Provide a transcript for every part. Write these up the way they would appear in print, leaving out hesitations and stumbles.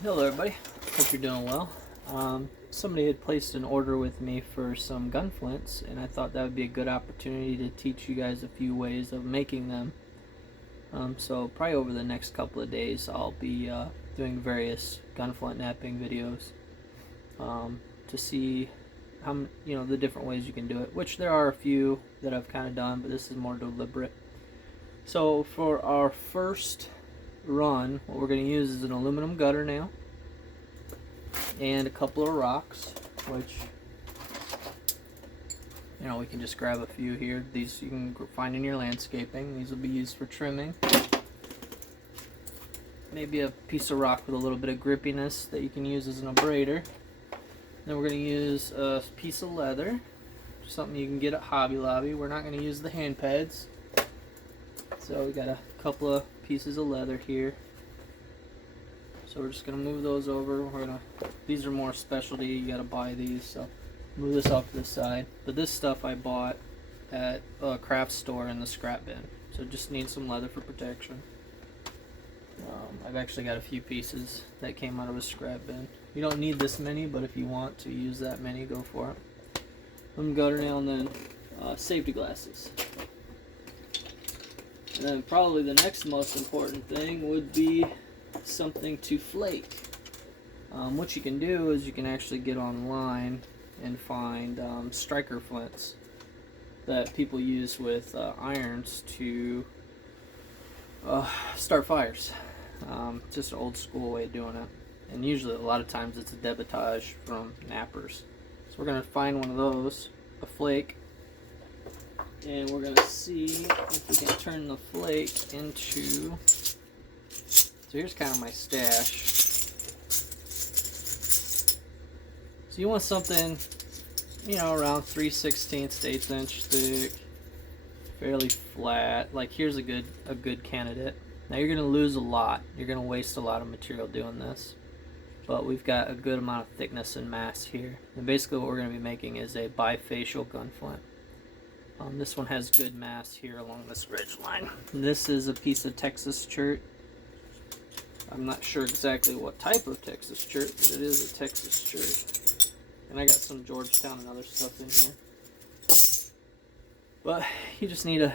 Hello everybody, hope you're doing well. Somebody had placed an order with me for some gunflints, and I thought that would be a good opportunity to teach you guys a few ways of making them. So probably over the next couple of days I'll be doing various gunflint napping videos to see how the different ways you can do it, which there are a few that I've kind of done, but this is more deliberate. So for our first run, what we're going to use is an aluminum gutter nail and a couple of rocks, which we can just grab a few here. These you can find in your landscaping. These will be used for trimming. Maybe a piece of rock with a little bit of grippiness that you can use as an abrader. Then we're going to use a piece of leather, something you can get at Hobby Lobby. We're not going to use the hand pads, so we got a couple of pieces of leather here. So we're just gonna move those over. These are more specialty. You gotta buy these. So move this off to the side. But this stuff I bought at a craft store in the scrap bin. So just need some leather for protection. I've actually got a few pieces that came out of a scrap bin. You don't need this many, but if you want to use that many, go for it. Gutter nail, and then safety glasses. And then probably the next most important thing would be something to flake. What you can do is you can actually get online and find striker flints that people use with irons to start fires. Just an old school way of doing it. And usually a lot of times it's a debitage from nappers. So we're going to find one of those, a flake, and we're going to see if we can turn the flake into... So here's kind of my stash. So you want something, around 3/16 to 1/8 inch thick, fairly flat. Like here's a good candidate. Now you're gonna lose a lot. You're gonna waste a lot of material doing this, but we've got a good amount of thickness and mass here. And basically, what we're gonna be making is a bifacial gunflint. This one has good mass here along this ridge line. This is a piece of Texas chert. I'm not sure exactly what type of Texas chert, but it is a Texas chert. And I got some Georgetown and other stuff in here. But you just need a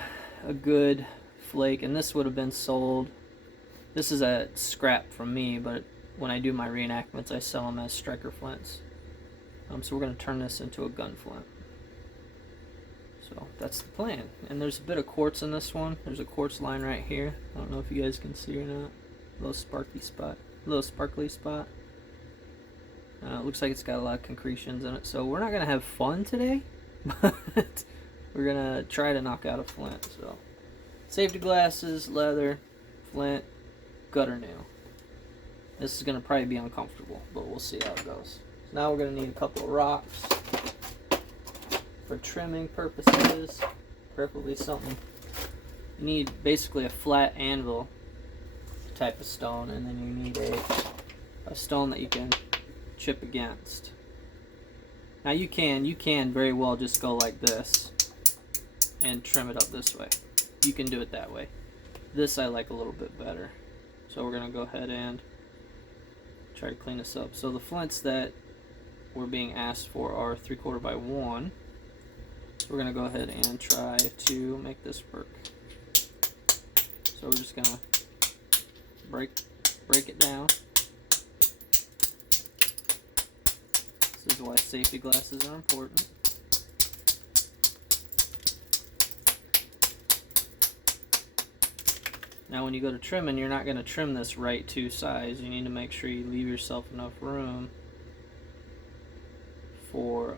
good flake, and this would have been sold. This is a scrap from me, but when I do my reenactments, I sell them as striker flints. So we're going to turn this into a gun flint. So that's the plan. And there's a bit of quartz in this one. There's a quartz line right here. I don't know if you guys can see or not. Little sparkly spot. It looks like it's got a lot of concretions in it. So we're not gonna have fun today, but we're gonna try to knock out a flint. So safety glasses, leather, flint, gutter nail. This is gonna probably be uncomfortable, but we'll see how it goes. So now we're gonna need a couple of rocks for trimming purposes, preferably something. You need basically a flat anvil type of stone, and then you need a stone that you can chip against. Now you can very well just go like this and trim it up this way. You can do it that way. This I like a little bit better. So we're gonna go ahead and try to clean this up. So the flints that we're being asked for are 3/4 by 1. So we're gonna go ahead and try to make this work. So we're just gonna break it down. This is why safety glasses are important. Now when you go to trimming, you're not going to trim this right to size. You need to make sure you leave yourself enough room for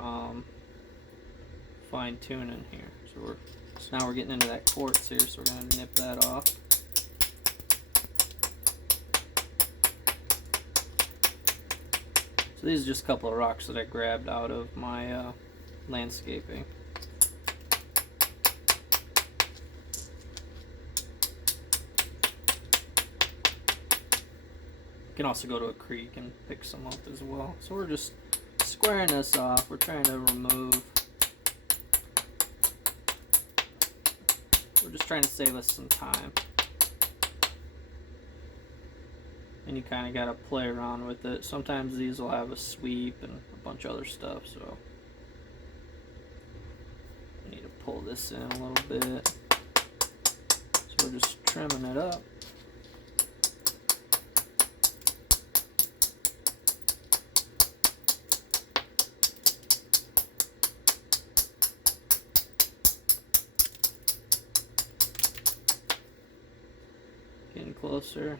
fine tuning here. So now we're getting into that quartz here, so we're going to nip that off. So these are just a couple of rocks that I grabbed out of my landscaping. You can also go to a creek and pick some up as well. So we're just squaring this off. We're trying to remove. We're just trying to save us some time. and you kind of got to play around with it. Sometimes these will have a sweep and a bunch of other stuff, so I need to pull this in a little bit. So we're just trimming it up. Getting closer.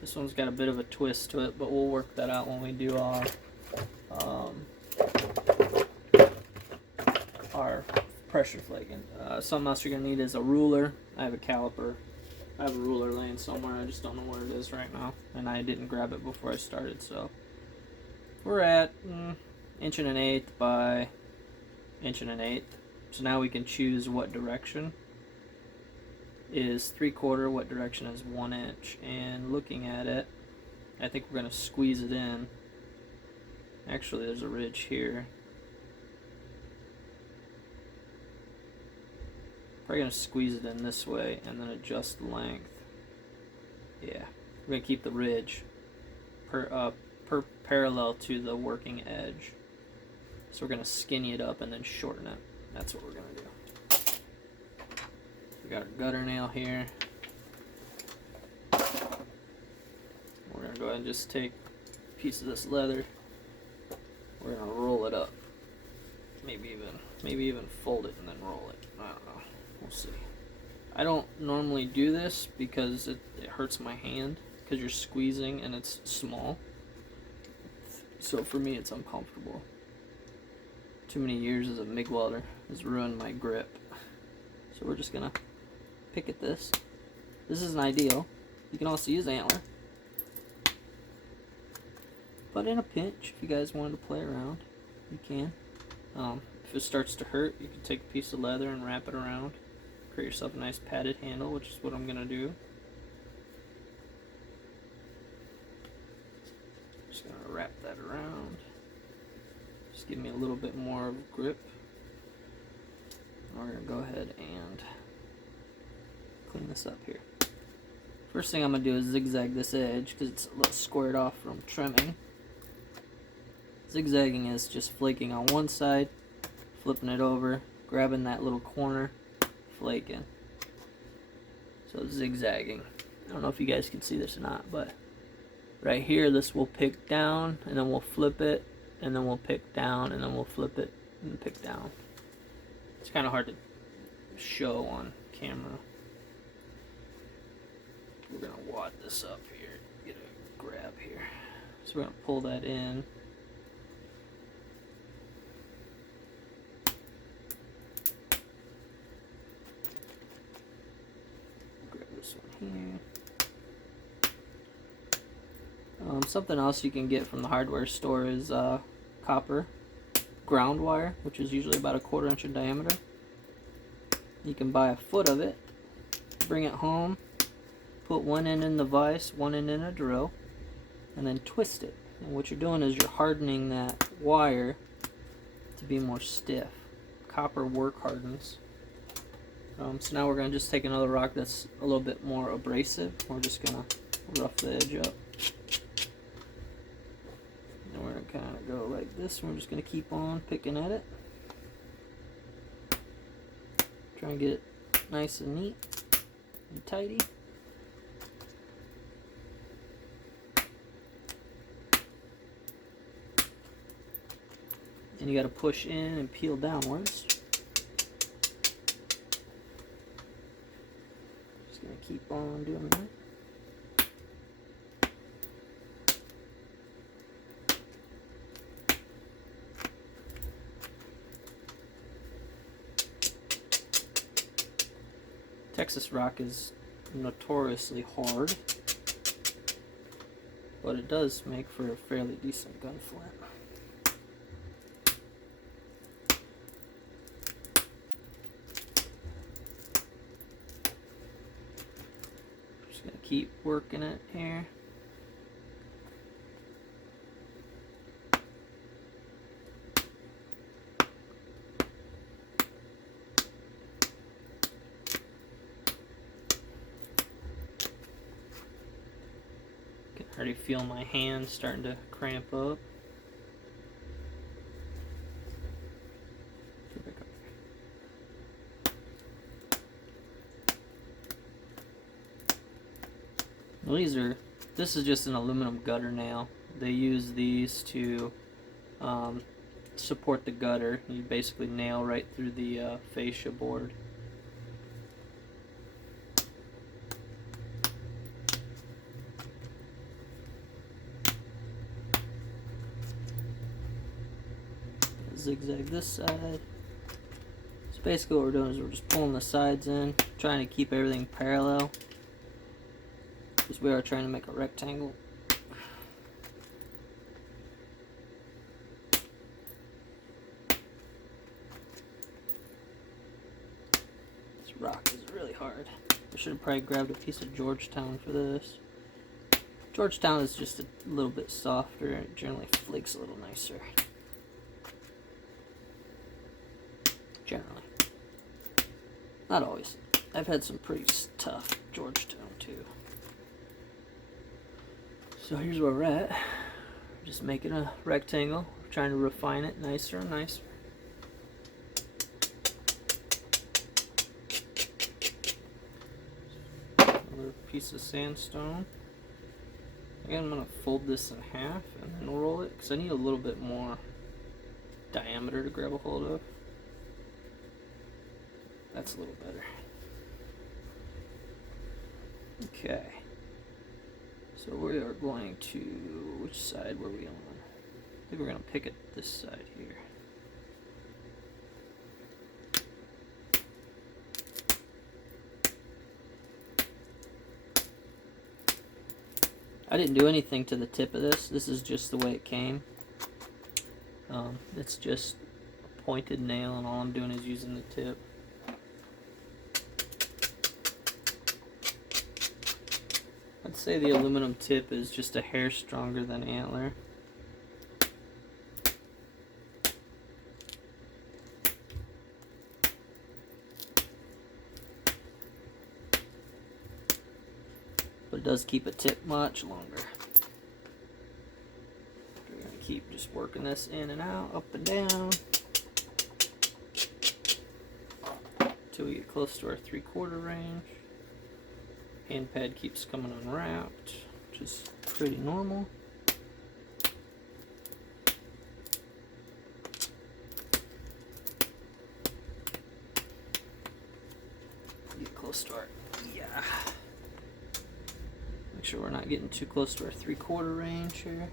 This one's got a bit of a twist to it, but we'll work that out when we do our pressure flaking. Something else you're going to need is a ruler. I have a caliper. I have a ruler laying somewhere. I just don't know where it is right now. And I didn't grab it before I started, so we're at 1.125" by 1.125". So now we can choose what direction is 3/4, what direction is 1 inch. And looking at it, I think we're going to squeeze it in. Actually, there's a ridge here. Probably going to squeeze it in this way and then adjust the length. Yeah, we're going to keep the ridge parallel to the working edge. So we're going to skinny it up and then shorten it. That's what we're going to do. We got our gutter nail here. We're going to go ahead and just take a piece of this leather. We're going to roll it up. Maybe even fold it and then roll it. I don't know. We'll see. I don't normally do this because it hurts my hand because you're squeezing and it's small. So for me it's uncomfortable. Too many years as a MIG welder has ruined my grip. So we're just gonna pick at this. This isn't ideal. You can also use antler. But in a pinch, if you guys wanted to play around, you can. If it starts to hurt, you can take a piece of leather and wrap it around. Create yourself a nice padded handle, which is what I'm gonna do. Just gonna wrap that around. Just give me a little bit more of grip. We're gonna go ahead and clean this up here. First thing I'm gonna do is zigzag this edge because it's a little squared off from trimming. Zigzagging is just flaking on one side, flipping it over, grabbing that little corner, flaking. So zigzagging. I don't know if you guys can see this or not, but right here this will pick down and then we'll flip it and then we'll pick down and then we'll flip it and pick down. It's kind of hard to show on camera. We're gonna wad this up here, get a grab here. So we're gonna pull that in. Grab this one here. Something else you can get from the hardware store is copper ground wire, which is usually about 1/4 inch in diameter. You can buy a foot of it, bring it home, put one end in the vise, one end in a drill, and then twist it. And what you're doing is you're hardening that wire to be more stiff. Copper work hardens. So now we're going to just take another rock that's a little bit more abrasive. We're just going to rough the edge up. And we're going to kind of go like this. We're just going to keep on picking at it. Try and get it nice and neat and tidy. And you got to push in and peel downwards. Just going to keep on doing that. Texas rock is notoriously hard, but it does make for a fairly decent gun flint. Just gonna keep working it here. Already feel my hand starting to cramp up. Well, this is just an aluminum gutter nail. They use these to support the gutter. You basically nail right through the fascia board. Zigzag this side. So basically what we're doing is we're just pulling the sides in, trying to keep everything parallel, because we are trying to make a rectangle. This rock is really hard. I should have probably grabbed a piece of Georgetown for this. Georgetown is just a little bit softer and it generally flakes a little nicer. Generally. Not always. I've had some pretty tough Georgetown too. So here's where we're at. We're just making a rectangle. We're trying to refine it nicer and nicer. Another piece of sandstone. Again, I'm going to fold this in half and then roll it because I need a little bit more diameter to grab a hold of. That's a little better. Okay. So we are going to, which side were we on? I think we're going to pick it this side here. I didn't do anything to the tip of this. This is just the way it came. It's just a pointed nail and all I'm doing is using the tip. I'd say the aluminum tip is just a hair stronger than antler. But it does keep a tip much longer. We're going to keep just working this in and out, up and down, until we get close to our 3/4 range. Hand pad keeps coming unwrapped, which is pretty normal. Get close to our, yeah. Make sure we're not getting too close to our 3/4 range here.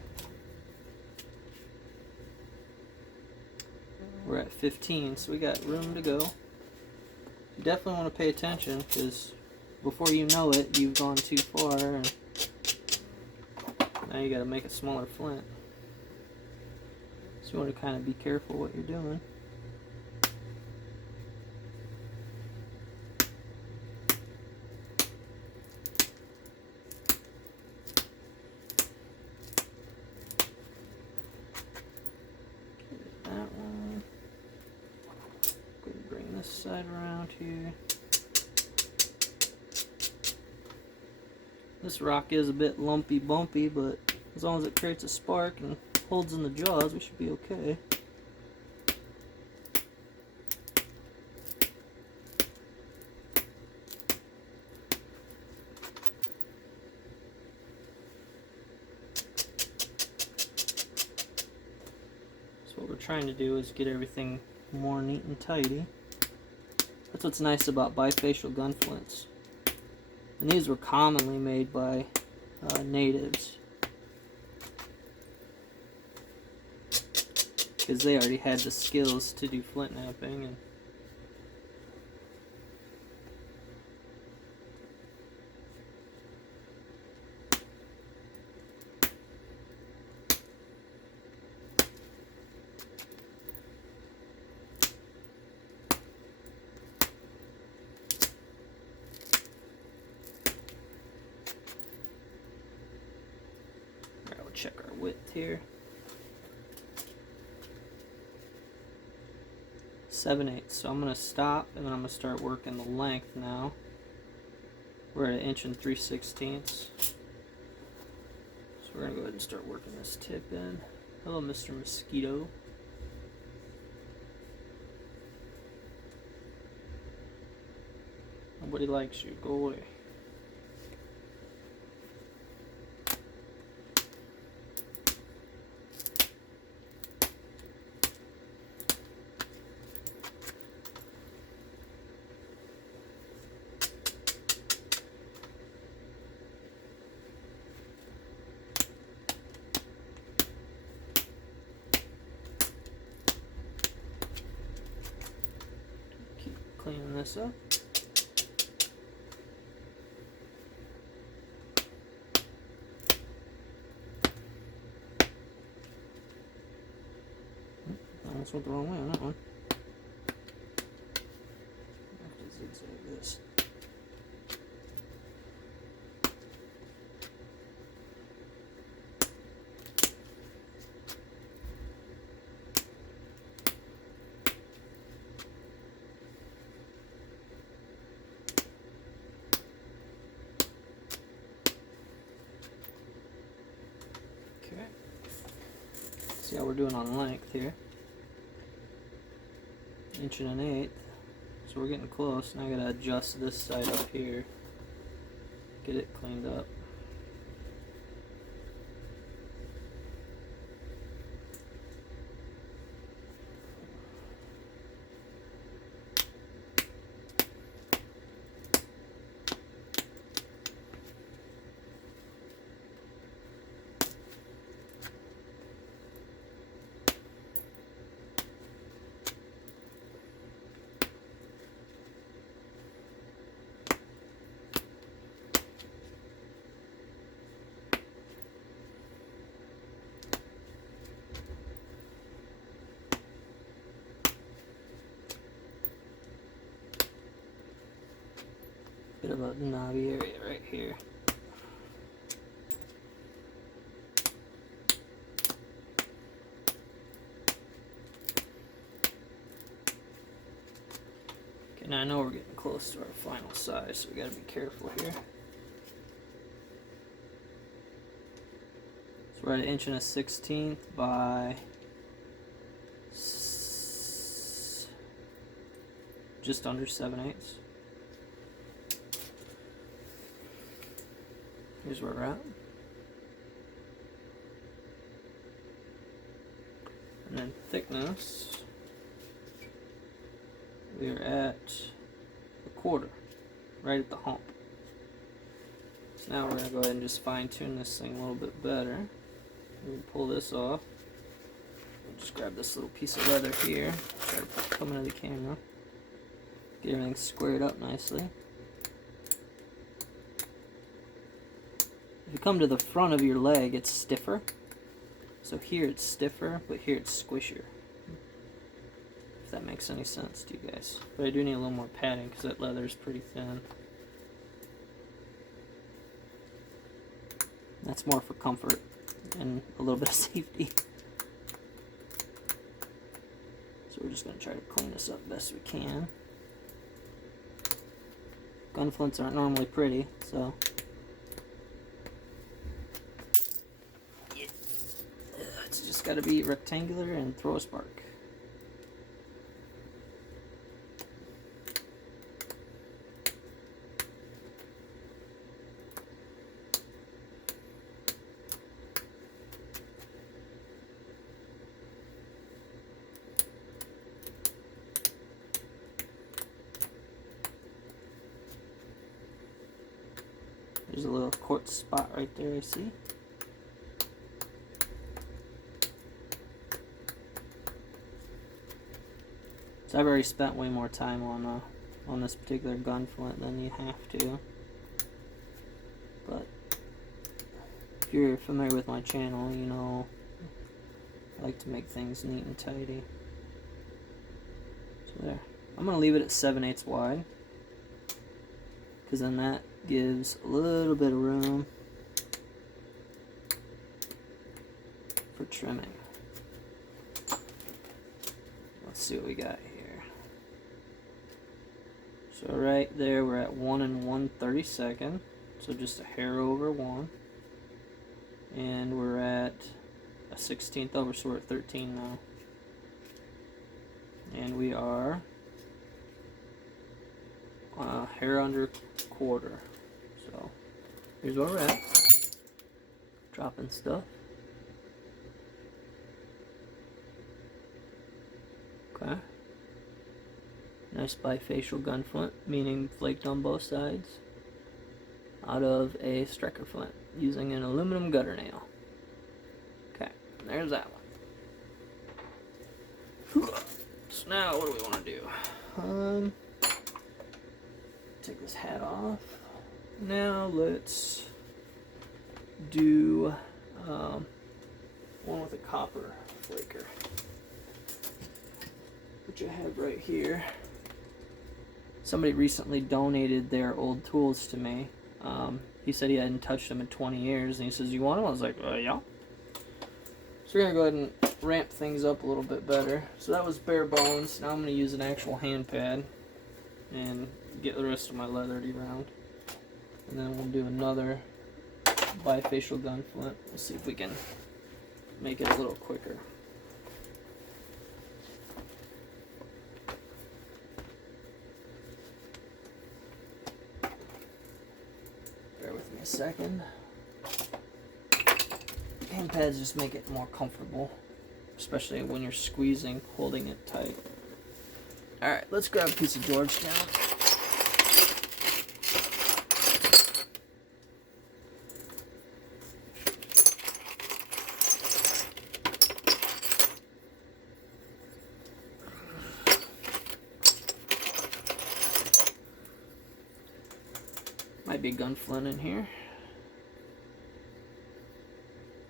We're at 15, so we got room to go. You definitely want to pay attention because before you know it, you've gone too far, and now you got to make a smaller flint. So you want to kind of be careful what you're doing. Get that one. Go ahead and bring this side around here. This rock is a bit lumpy bumpy, but as long as it creates a spark and holds in the jaws, we should be okay. So what we're trying to do is get everything more neat and tidy. That's what's nice about bifacial gunflints. And these were commonly made by natives because they already had the skills to do flint knapping. And check our width here. 7/8. So I'm going to stop and then I'm going to start working the length now. We're at 1 3/16. we're gonna go ahead and start working this tip in. Hello, Mr. Mosquito. Nobody likes you. Go away. Keep cleaning this up. Almost went the wrong way on that one. I have to zigzag this. Okay. See how we're doing on length here. 1 1/8. So we're getting close. Now I gotta adjust this side up here. Get it cleaned up. Bit of a knobby area right here. Okay, now I know we're getting close to our final size, so we gotta be careful here. So we're at 1 1/16 by just under 7/8. Here's where we're at. And then thickness, we're at 1/4, right at the hump. So now we're going to go ahead and just fine tune this thing a little bit better. We'll pull this off. We'll just grab this little piece of leather here, try to come into the camera, get everything squared up nicely. If you come to the front of your leg, it's stiffer. So here it's stiffer, but here it's squishier. If that makes any sense to you guys. But I do need a little more padding because that leather is pretty thin. That's more for comfort and a little bit of safety. So we're just going to try to clean this up best we can. Gunflints aren't normally pretty, so got to be rectangular and throw a spark. There's a little quartz spot right there, I see. So I've already spent way more time on this particular gunflint than you have to. But if you're familiar with my channel, you know I like to make things neat and tidy. So there. I'm going to leave it at 7/8 wide, because then that gives a little bit of room for trimming. Let's see what we got here. So right there we're at 1 1/32, so just a hair over 1. and we're at a 16th over, so we're at 13 now. And we are a hair under quarter. So here's where we're at. Dropping stuff. Okay. Nice bifacial gunflint, meaning flaked on both sides. Out of a striker flint, using an aluminum gutter nail. Okay, there's that one. So now, what do we want to do? Take this hat off. Now let's do one with a copper flaker, which I have right here. Somebody recently donated their old tools to me. He said he hadn't touched them in 20 years, and he says, "You want them?" I was like, "Yeah." So we're gonna go ahead and ramp things up a little bit better. So that was bare bones. Now I'm gonna use an actual hand pad and get the rest of my leathered around, and then we'll do another bifacial gunflint. We'll see if we can make it a little quicker. Bear with me a second. Hand pads just make it more comfortable, especially when you're squeezing, holding it tight. Alright, let's grab a piece of Georgetown. Might be a gunflint in here.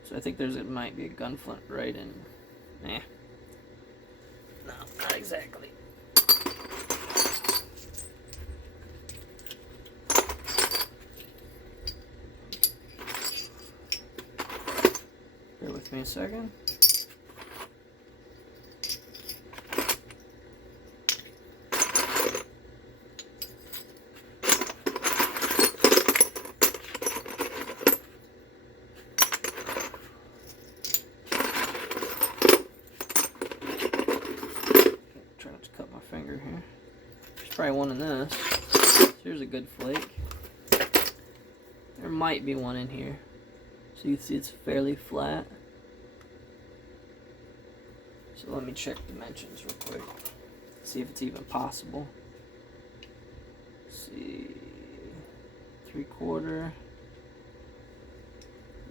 So I think it might be a gunflint right in. Nah. No, not exactly. Bear with me a second. Probably one in this. So here's a good flake. There might be one in here. So you can see it's fairly flat. So let me check dimensions real quick. See if it's even possible. Let's see. 3/4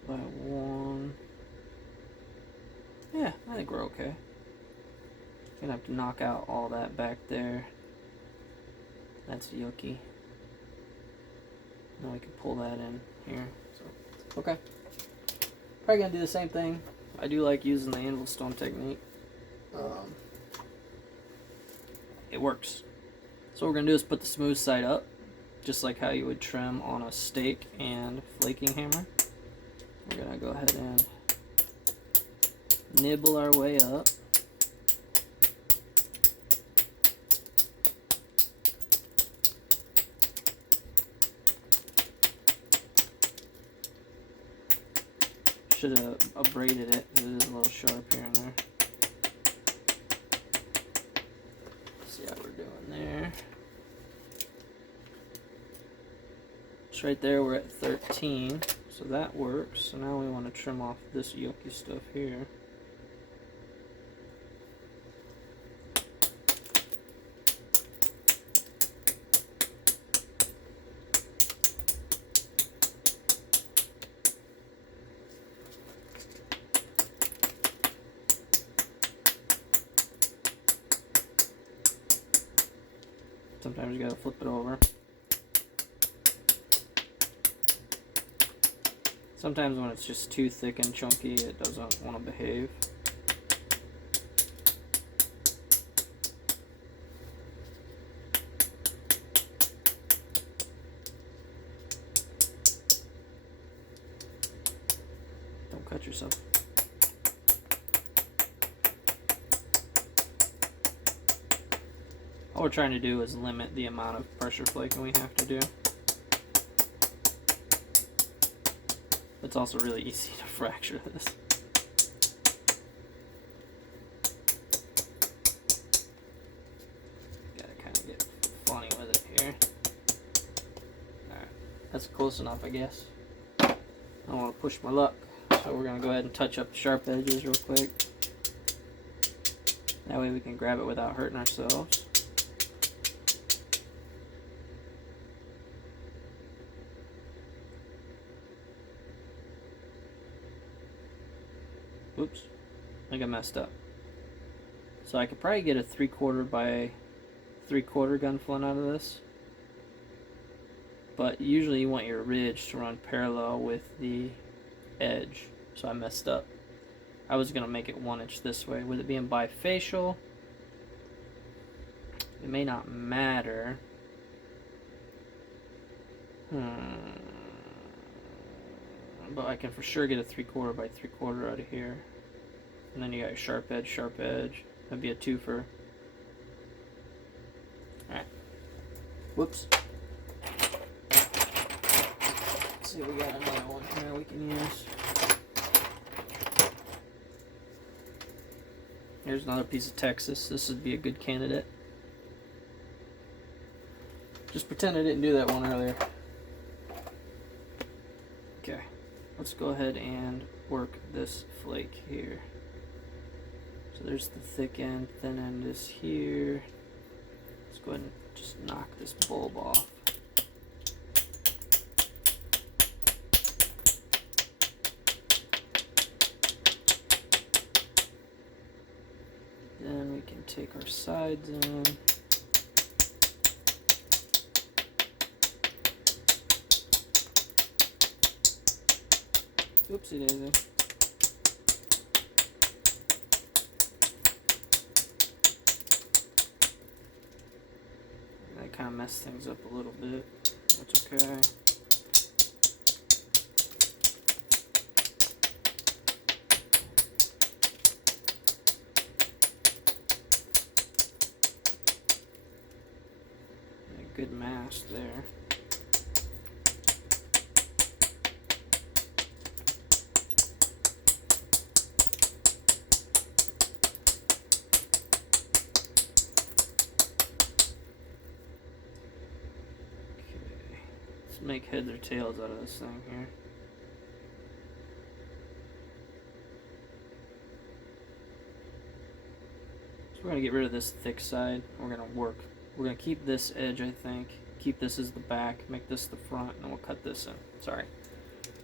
by 1. Yeah, I think we're okay. Gonna have to knock out all that back there. That's yucky. Now we can pull that in here. So, okay. Probably gonna do the same thing. I do like using the anvil stone technique. It works. So what we're gonna do is put the smooth side up, just like how you would trim on a stake and flaking hammer. We're gonna go ahead and nibble our way up. Should have abraded it because it is a little sharp here and there. See how we're doing there. So right there we're at 13, so that works. So now we want to trim off this yucky stuff here. Sometimes you gotta flip it over. Sometimes when it's just too thick and chunky, it doesn't want to behave. Don't cut yourself. All we're trying to do is limit the amount of pressure flaking we have to do. It's also really easy to fracture this. Gotta kind of get funny with it here. Alright, that's close enough, I guess. I don't want to push my luck, so we're going to go ahead and touch up the sharp edges real quick. That way we can grab it without hurting ourselves. Oops, I think I messed up. So I could probably get a 3/4 by 3/4 gunflint out of this. But usually you want your ridge to run parallel with the edge. So I messed up. I was going to make it 1 inch this way. With it being bifacial, it may not matter. But I can for sure get a 3/4 by 3/4 out of here. And then you got your sharp edge, sharp edge. That'd be a twofer. Alright. Whoops. Let's see, we got another one here we can use. Here's another piece of Texas. This would be a good candidate. Just pretend I didn't do that one earlier. Okay, let's go ahead and work this flake here. So there's the thick end, thin end is here. Let's go ahead and just knock this bulb off. Then we can take our sides in. Oopsie daisy. That kind of messed things up a little bit. That's okay. A good mass there. Make heads or tails out of this thing here. So we're going to get rid of this thick side. We're going to keep this edge, I think. Keep this as the back, make this the front, and we'll cut this in. Sorry.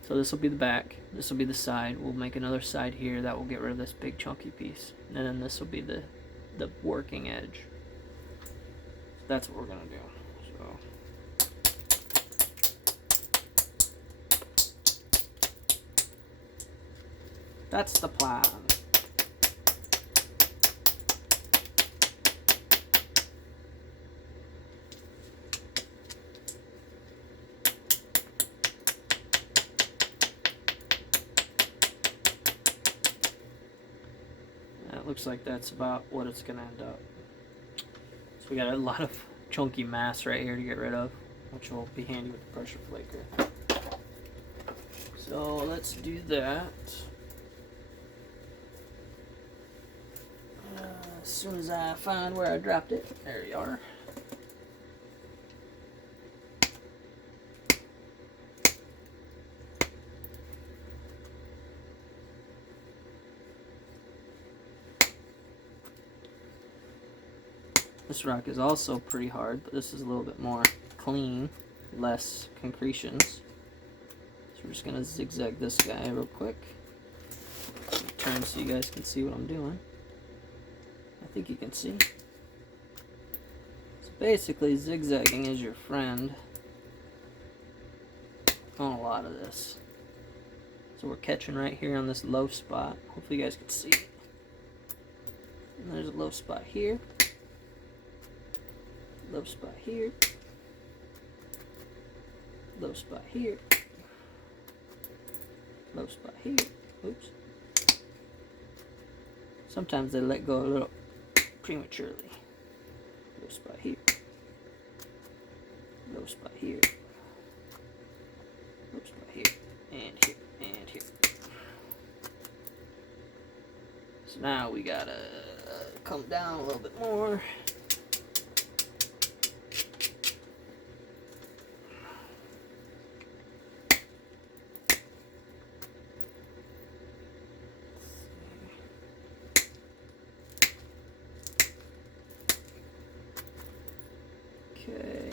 So this will be the back, this will be the side. We'll make another side here that will get rid of this big chunky piece. And then this will be the working edge. That's what we're going to do. So that's the plan. It looks like that's about what it's going to end up. So we got a lot of chunky mass right here to get rid of, which will be handy with the pressure flaker. So let's do that. As soon as I find where I dropped it, there you are. This rock is also pretty hard, but this is a little bit more clean, less concretions. So we're just gonna zigzag this guy real quick. Turn so you guys can see what I'm doing. I think you can see. So basically, zigzagging is your friend on a lot of this. So we're catching right here on this low spot. Hopefully you guys can see. And there's a low spot here. Low spot here. Low spot here. Low spot here. Oops. Sometimes they let go a little prematurely. Low spot here. Low spot here. Low spot here. And here. And So now we gotta come down a little bit more. Okay.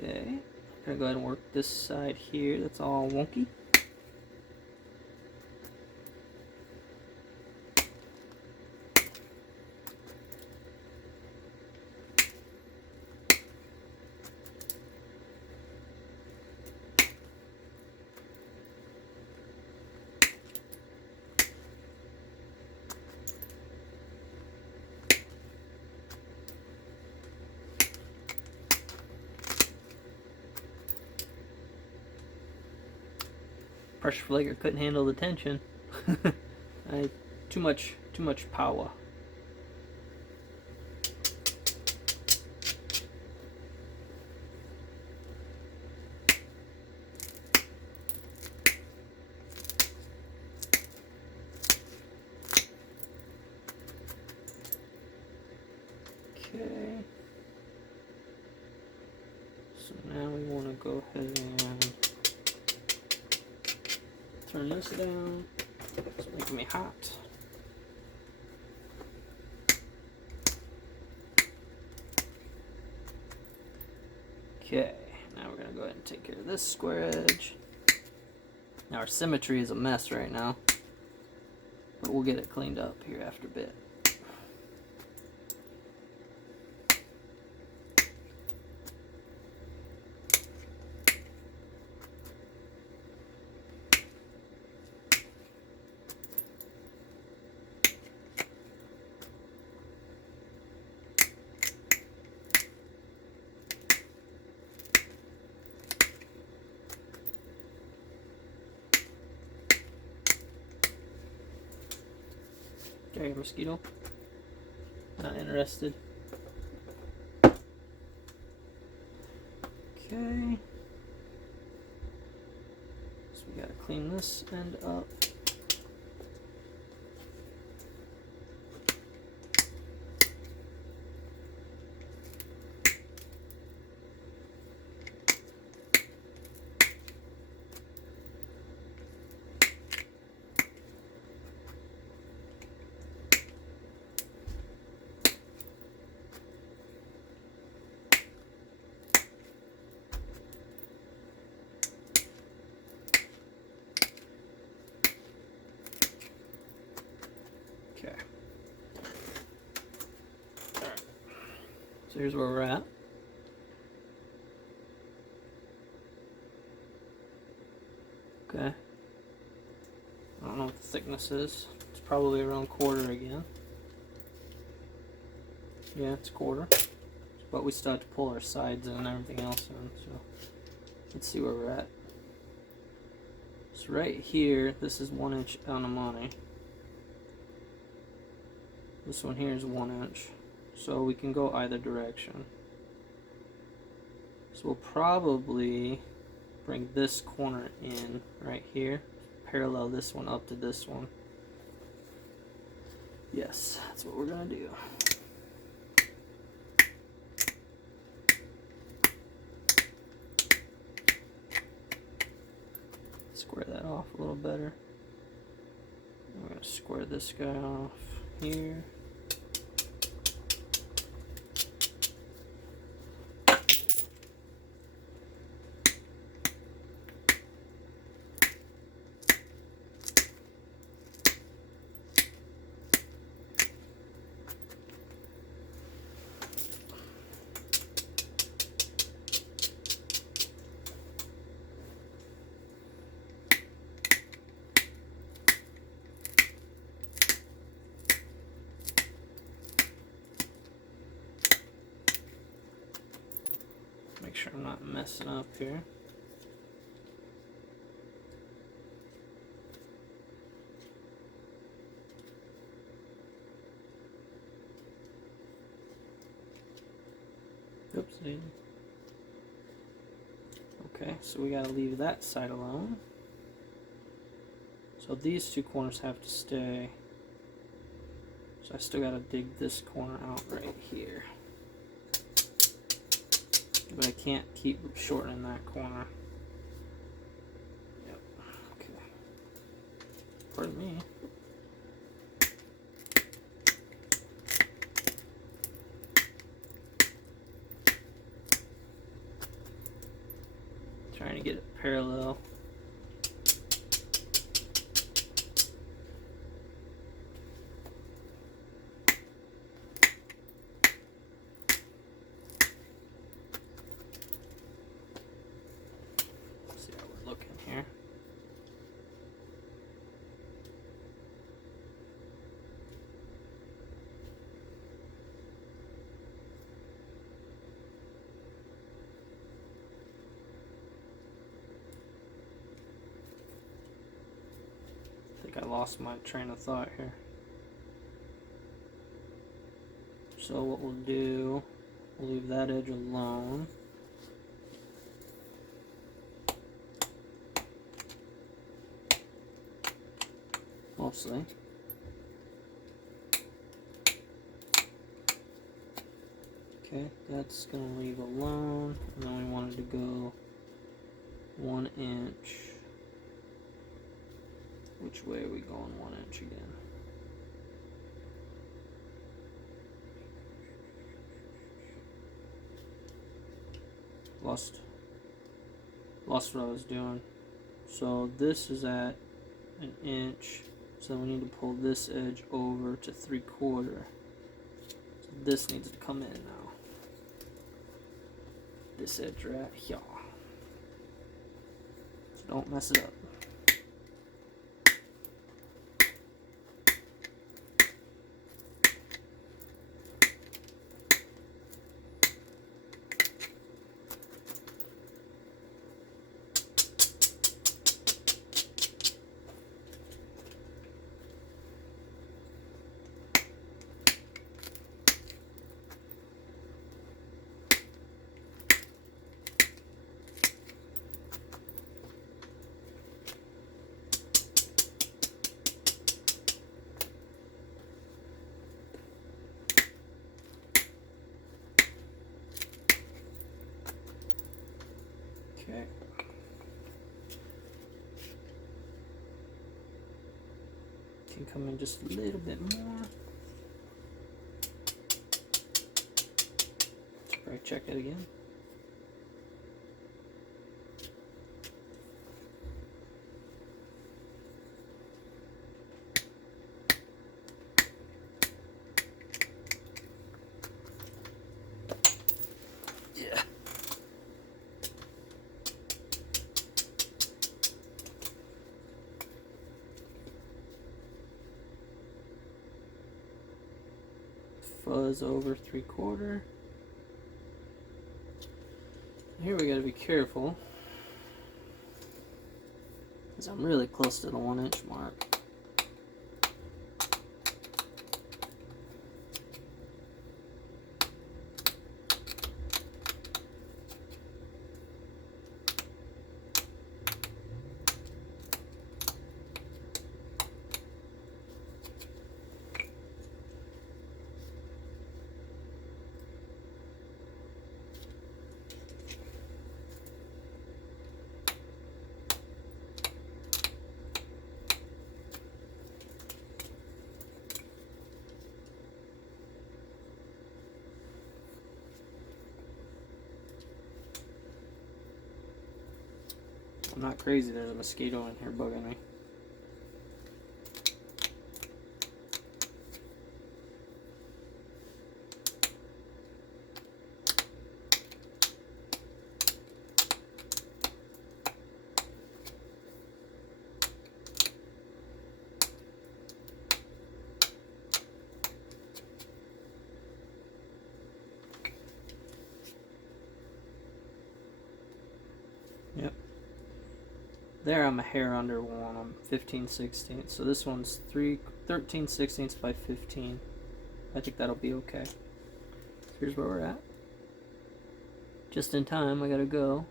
Okay, I'm gonna go ahead and work this side here. That's all wonky. Pressure flaker couldn't handle the tension. Too much power. Okay. So now we want to go ahead and turn this down. It's making me hot. Okay, now we're gonna go ahead and take care of this square edge. Now our symmetry is a mess right now, but we'll get it cleaned up here after a bit. Okay, mosquito. Not interested. Okay. So we gotta clean this end up. Okay. Alright. So here's where we're at. Okay. I don't know what the thickness is. It's probably around quarter again. Yeah, it's quarter. But we still have to pull our sides and everything else in, so let's see where we're at. So right here, this is 1 inch anamani. This one here is 1 inch. So we can go either direction. So we'll probably bring this corner in right here. Parallel this one up to this one. Yes, that's what we're gonna do. Square that off a little better. I'm gonna square this guy off here. Make sure I'm not messing up here. See? Okay, so we gotta leave that side alone. So these two corners have to stay. So I still gotta dig this corner out right here. But I can't keep shortening that corner. Yep. Okay. Pardon me. Trying to get it parallel. See how we're looking here. I think I lost my train of thought here. So what we'll do, we'll leave that edge alone. Mostly. Okay, that's gonna leave alone. And then we wanted to go 1 inch. Which way are we going 1 inch again? Lost what I was doing. So this is at 1 inch. So we need to pull this edge over to 3/4. So this needs to come in now. This edge right here. So don't mess it up. Okay. Can come in just a little bit more. Should probably check it again. Yeah. Fuzz over 3/4. Here we gotta be careful, because I'm really close to the 1 inch mark. I'm not crazy, there's a mosquito in here bugging me. Yep. There I'm a hair under one. I'm 15/16. So this one's 13/16 by 15. I think that'll be okay. Here's where we're at. Just in time, I gotta go.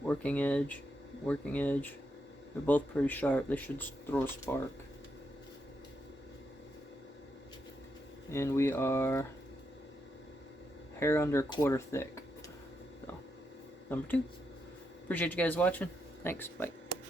Working edge, working edge. They're both pretty sharp. They should throw a spark. And we are hair under quarter thick. So, number 2. Appreciate you guys watching. Thanks. Bye.